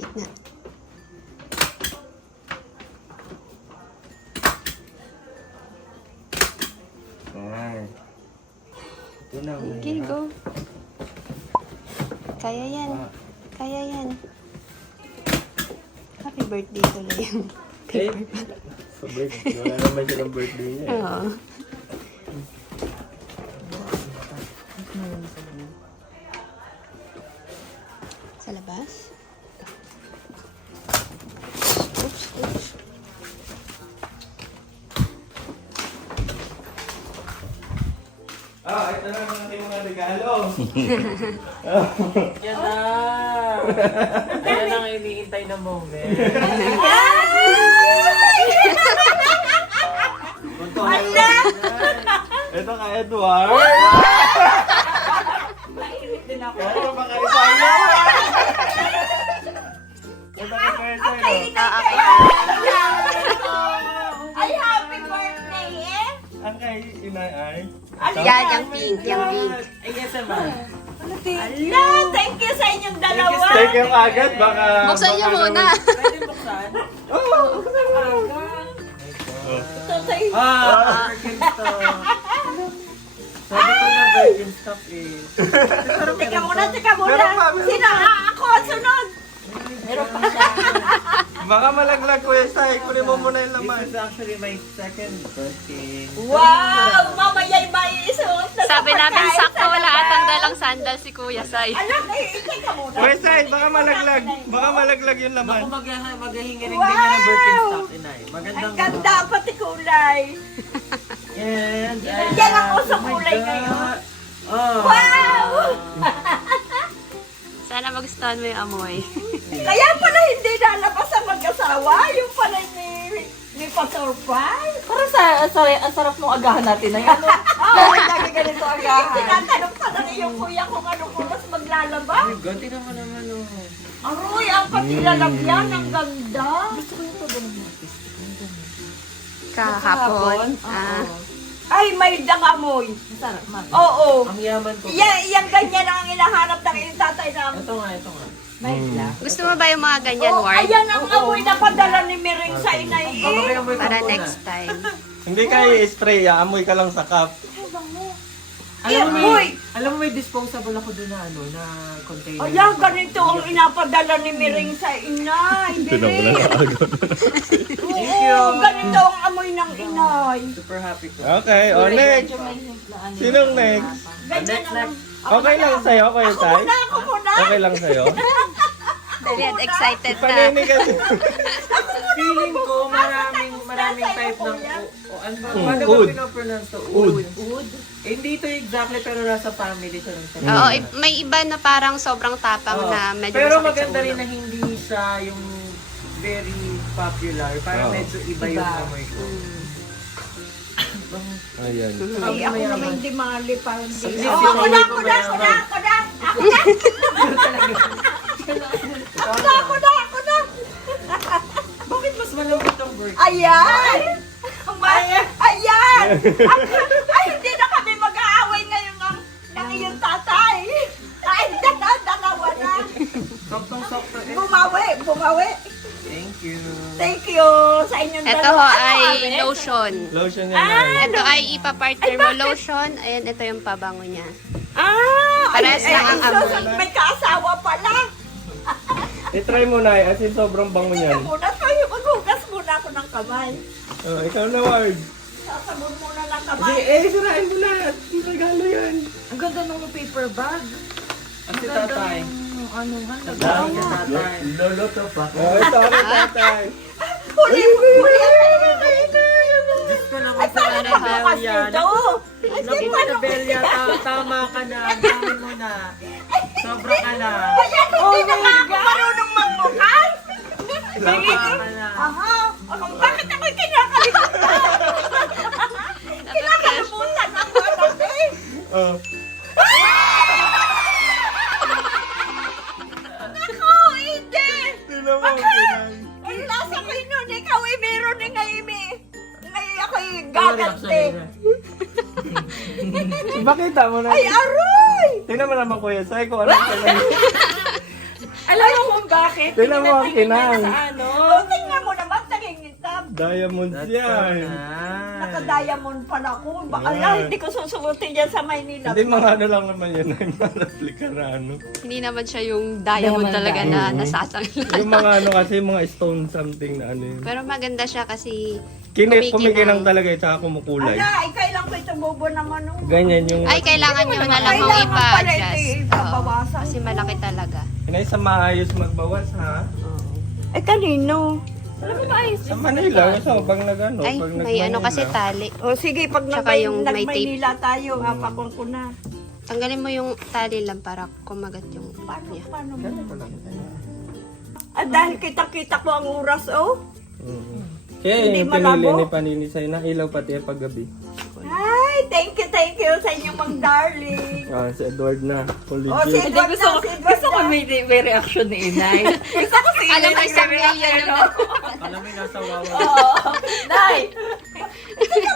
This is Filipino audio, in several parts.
Gitna. Ay. Ito na. Okay, go. Kaya yan. Kaya yan. Happy birthday tuloy yung Eh, sa birthday. Wala naman silang birthday niya. Eh. Oo. Sa labas? Oops, oops. Ah, ito na ang ating mga regalo. Yan na! Ayan ang iniintay na moment. Ito kay Edward. Mainit din ako. Ito pa kay Sayo. Ito kay Sayo. Ay, happy birthday eh! Ang kay Inay ay. Yan, yung pink, yung pink. Ay, yes naman. Ala, thank you sa inyong dalawa! Take yung agad. Baka... Buksan niyo muna. Pwede buksan? Oh! Ito sa'yo. Birkenstock. Sabi ko na Birkenstock eh. Teka muna, teka muna. Meron pa, meron Sino? Ako, sunod. Meron pa siya. Baka malaglag ko yung Sai. Kunin mo muna yung laman. This is actually my second birthday. Wow! Mamaya'y maisuot na Sabi sa namin pagkain sakto sa wala labas. atang dalang sandal si Kuya Sai. Alam, teka muna. Kuya Sai, baka malaglag. Baka malaglag yung Ako laman. maghihingiring din yan ng Birkenstock, inay. Ang Magandang ganda, pati kulay. And, Yan ang usong kulay ngayon. Oh. Wow! Sana magustuhan mo yung amoy. Kaya pala hindi nalabas ang mag-asawa. Yung pala ni pa-surprise. Ang sarap nung agahan natin na yan. Oo, lagi ganito agahan. Tinatanong pa na yung kuya kung anong oras maglalaba. Ay, ganti naman naman oh. Aroy, ang patilalagyan, ang ganda. Kahapon. Ah. Ay, may dangamoy. Sarap man. Oo. Ang yaman ko. Yan ganyan ang hinahanap ng iyong tatay namin. Ito nga. May lang. Gusto mo ba yung mga ganyan, Oh, Ward? ayan ang amoy na padala ni Miring sa inay eh. Para next time. Hindi kayo i-spray. Amoy ka lang sa cup. Alam mo may disposable ako doon na ano, na container. Ayan, ganito ang inapadala ni Miring sa inay. Miring. Oo, ganito ang amoy ng inay. Super happy ko. Okay, o next. Sinong next? Ganyan ang... Okay lang sa'yo, Kuya Sai? Ako muna. Okay lang sa'yo? Dali at excited na. Panini kasi. Feeling ko maraming type ng ano ba? Paano ba Oud. pinopronounce to? Oud. Oud? Eh, hindi ito exactly pero nasa family siya ng Oo, may iba na parang sobrang tapang na medyo pero masakit sa maganda rin ulo. na hindi siya yung very popular. Parang Oo. medyo iba yung amoy ko. Ayan. Ay, ako naman hindi mali pa. Hindi. Hindi, Oh, ako na. ako na. Bakit mas malambot ang bird? Ayan! Ayan! Ay, hindi na kami mag-aaway ngayon ng iyong tatay. Ay, dalawa na. Soktong-sokto eh. Bumawi. Thank you. Thank you sa inyong Ito dalawa. ho ay Ano, lotion. Lotion yan. Nay. Ito ay ipapartner mo lotion. Ayan, ito yung pabango niya. Parehas lang ang amoy. May kaasawa pala. I-try mo na as in sobrang bango Tingnan niyan. muna tayo. Maghugas muna ako ng kamay. Oh, ikaw na, Ward. Sasabon muna ng Sige, kamay. sirain mo lahat. Yung regalo yan. Ang ganda ng paper bag. At si tatay. Ano nga, Dami ka tatay. Loloto pa. Oh, sorry, tatay. Huli Diyos ko naman sa Paano pagbukas Annabelle yan. nito? Naku, Annabelle yan. Tama ka na. Ang dami mo na. Sobra ka na. Ayan, hindi na nga ako marunong magbukas. Tama ka na. Aha. Bakit ako'y kinakalimutan? Kinakalimutan ako, anak eh. Oh. Naku, hindi. Tingnan mo. Ang lasa ko nun, ikaw eh, meron eh ngayon eh. Ngayon ako'y gagante. Ipakita mo na. Ay, aroy! Tingnan mo naman, Kuya Sai, kung ano ka lang. Alam mo kung Bakit? Tingnan mo ang kinang. Sa ano? Tingnan mo naman, nangingitab. Diamonds That's yan. so nice. Naka-diamond pala ako. Yeah. Ala, hindi ko susuotin yan sa Maynila. Hindi mga ano lang naman yun. Yung mga replica na ano. Hindi naman siya yung diamond talaga na nasasanglan. Yung mga ano kasi, mga stone something na ano yun. Pero maganda siya kasi kumikinang. Kumikinang talaga at saka kumukulay. Ala, kailan ko ito bobo naman. Oh. Ganyan yung... Ay, kailangan nyo na lang kung Kailangan pala ito ipa-adjust. ipabawasan. Kasi malaki talaga. Inay sa maayos magbawas ha. Kanino? Alam mo maayos. Sa Manila, so pag nag-ano, Ay, pag may ano nag-Manila. kasi tali. O sige, pag Tsaka yung may nag-Maynila tayo, apakon ko na. Tanggalin mo yung tali lang para kumagat yung Paano, niya. paano mo? Ganito lang. Dahil kita-kita ko ang oras, oh. Kaya Hindi yung pinili malabo? ni Panini sa'yo na ilaw pati paggabi. Ay, thank you sa inyo, mang darling. Ah, si Edward na. Fully Oh, si G. Edward Gusto ko, na, si Edward gusto ko na. may reaction ni Inay. Gusto ko si Alam mo, Inay isang nagre-react, million yung ano? Alam mo, nasa wawa. Oo. Nay! Sige,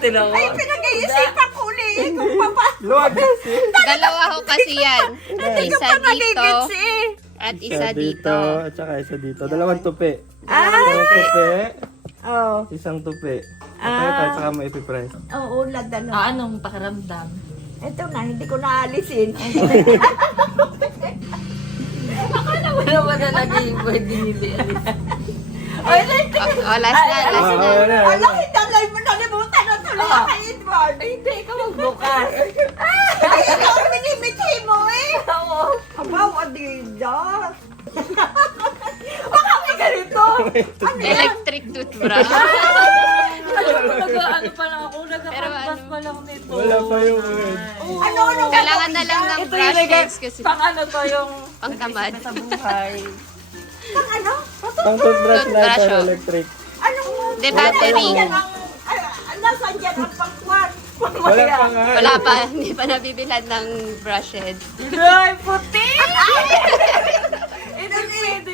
tinawa. Ay, pinag-iisipan ko ulit kung papa. Luwag kasi. Dalawa ho kasi yan. Isa dito Nagigits eh. at isa dito. At saka isa dito. Dalawang tupi. Ay! Dalawang tupi. Oh, Isang tupi. Okay, at saka mo ipipress. oo, ladano. Anong pakiramdam? Ito na, hindi ko naalisin. Akala mo naman na naging pwede nila. Ay, Oh, last na, last na. alam, hitalay mo, nalimutan na tuloy ako kay Edward. Ay, hindi. Ikaw magbukas. Ay, ito ang minimithi mo eh. Oo. Abaw, adidas. Baka may ganito. Ano yan? Electric toothbrush. Nag-ano pa lang ako. Pero Nagkakampas ano? pa lang nito. Wala pa yung word. Ano? Kailangan na lang ng Ito brush yung heads kasi pang ano to yung pangtamad. sa buhay. Pang ano? Pang toothbrush na Toothbrush, pero oh. electric. Anong? De battery. Nasaan dyan ang pangkwan? Wala pa nga. Wala pa, hindi pa nabibilhan ng brush heads. Ay, puti!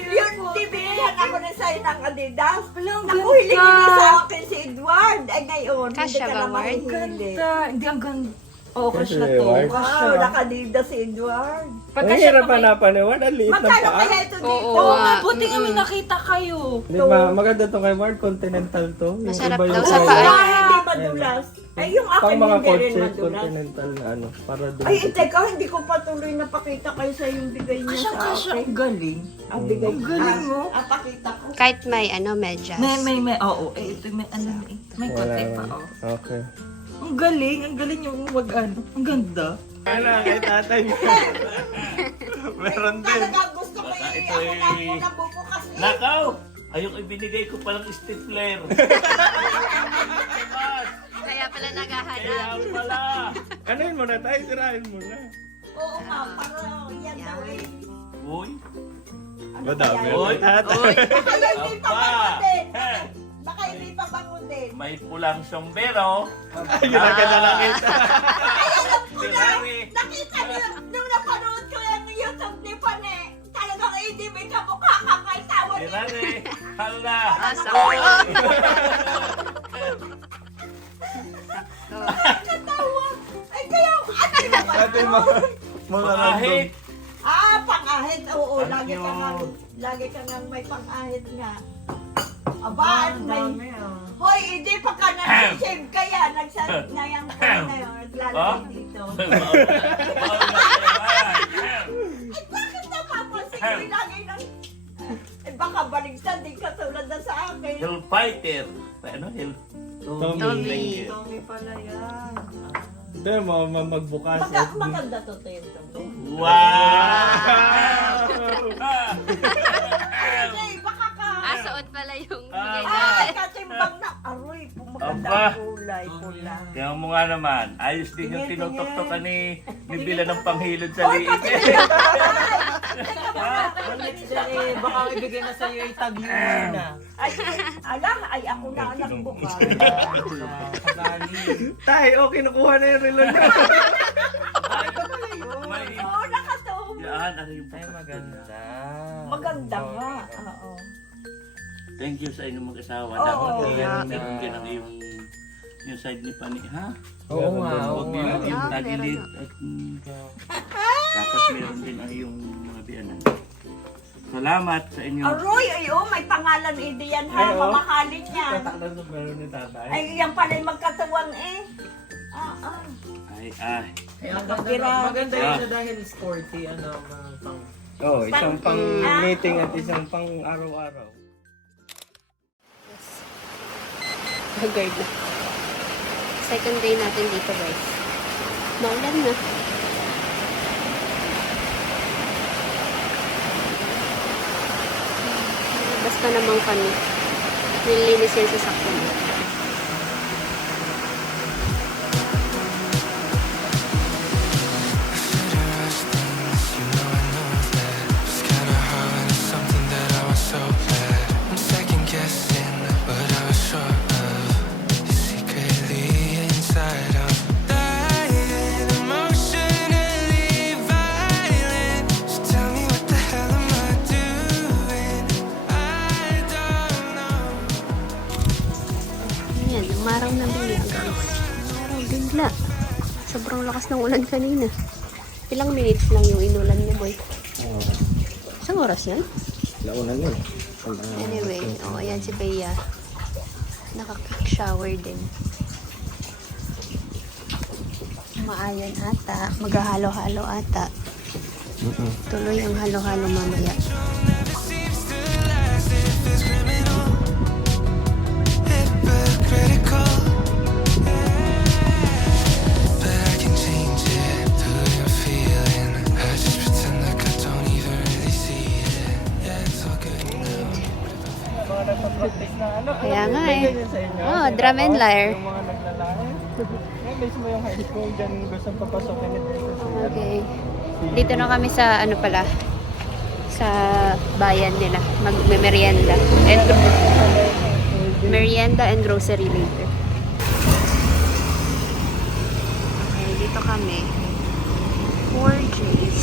Yun, di binigyan ako na sa'yo ng Adidas. Walang Naku, ganda. hiling-hiling sa akin si Edward. Ay, ngayon, hindi Kasya ka ba, na Ward? mahihili. Ganda. Hindi ang ganda. Oo, Kasi, crush na to. Ward. Wow, naka-Adidas si Edward. Ang hirap hanapan ni Ward. Ang liit ng Magkano paa. kaya ito dito? Oo. Oo nga, buti nga may nakita kayo. Di ba, maganda to kay Ward. Continental to. Yung Masarap iba daw yung sa kay- paa. Ay, hindi madulas. Ay, yung Pang akin mga hindi rin kotse, madulas. continental na ano. Para doon. Ay, teka, hindi ko patuloy napakita kayo sa yung bigay niyo Kasya, sa kasya. akin. Ang galing. Ang bigay Ang galing mo. pakita ko. Kahit may medyas. May, oo. Eh, ito may ano, may Wala kote pa, nga. oh. Okay. Ang galing yung mag-ano. Ang ganda. Wala kay tatay niya. Meron din. Talaga gusto ko eh. Ako na ako nabubukas eh. Nakaw! Ayong ibinigay ko palang stapler. Kaya pala naghahanap. Kaya pala. Anuin mo na tayo, sirahin mo na. Oo nga, para yan daw eh. Uy, Ano Madami. kaya? Oy. Tatay. Baka hindi pa Aba. bango din. Eh. Baka hindi pa bango din. may pulang sombrero. Ayun na ka na nakita. Ferrari. Nakita niyo, nung napanood ko yung YouTube ni Pane, talagang hindi may kamukha ka kay tawa ni Ferrari. Hala. Sakto. Natawa. Ay, kaya, ano naman? Ate, mga Pangahit. Pang-ahit. Oo, Thank you. lagi ka nga may pang-ahit nga. Aba, at may... Hoy, hindi pa ka nag-shave kaya. Nagsayang ka na yun. Naglalagay dito. Ay, bakit napapansin ko yung lagi ng... Eh, baka baligtad din katulad na sa akin. Hellfighter. Ano? Tommy. Tommy pala yan. Hindi, magbukas. Maganda to yung Tommy. Wow! Ay, baka ka... Suot pala yung bigay Ay, natin. katimbang na. Aroy, maganda Aba. ang kulay pula. Tingnan mo nga naman. Ayos din yung Tingin, tinutoktokan ni Bila ng panghilod sa Oy, liit. Baka ibigay na sa'yo yung tag mo na. Ay, ay ako na anak bukal. Tay, okay, nakuha na yung relo niya. May... Oo, nakataon. Yan, ano yung... Ay, maganda. Maganda nga. Oo. Thank you sa inyong mag-asawa. Oo, Dapat yeah. meron din ang yung side ni Pani, ha? Oo nga, oo Huwag nga. din yung Ah, tagilid at dapat meron din ang yung mga biyanan. Salamat sa inyo. Aroy, ay oh, may pangalan yan ha. Ay, oh. Mamahalin yan. Tatak na sombrero ni tatay. Ay, yan pala yung magkatuwang eh. Ay. Ay, ang ganda, Kapira. maganda yun na dahil sporty, ano, mga pang... Oo, isang pang meeting at isang pang araw-araw. Haggard na. Second day natin dito, guys. Maulan na. Basta naman kami. Nililinis yan sa sakyan. Ayan, umaraw na bigla, guys. Umaraw bigla. Sobrang lakas ng ulan kanina. Ilang minutes lang yung inulan niya, boy. Isang oras yan? Launan yun. Anyway, ayan si Bea. Nakaka-shower din. Maayan ata. Maghahalo-halo ata. Tuloy ang halo-halo mamaya. Mga nagpa-practice na ano. Kaya nga may eh. ganyan sa inyo? Oh, drum and lyre. Yung mga naglalaro. Ngayon mismo yung high school dyan gustong papasokin nito. Okay. Dito na kami sa ano pala, sa bayan nila. Magme-merienda. Merienda and grocery later. Okay, dito kami. 4 J's.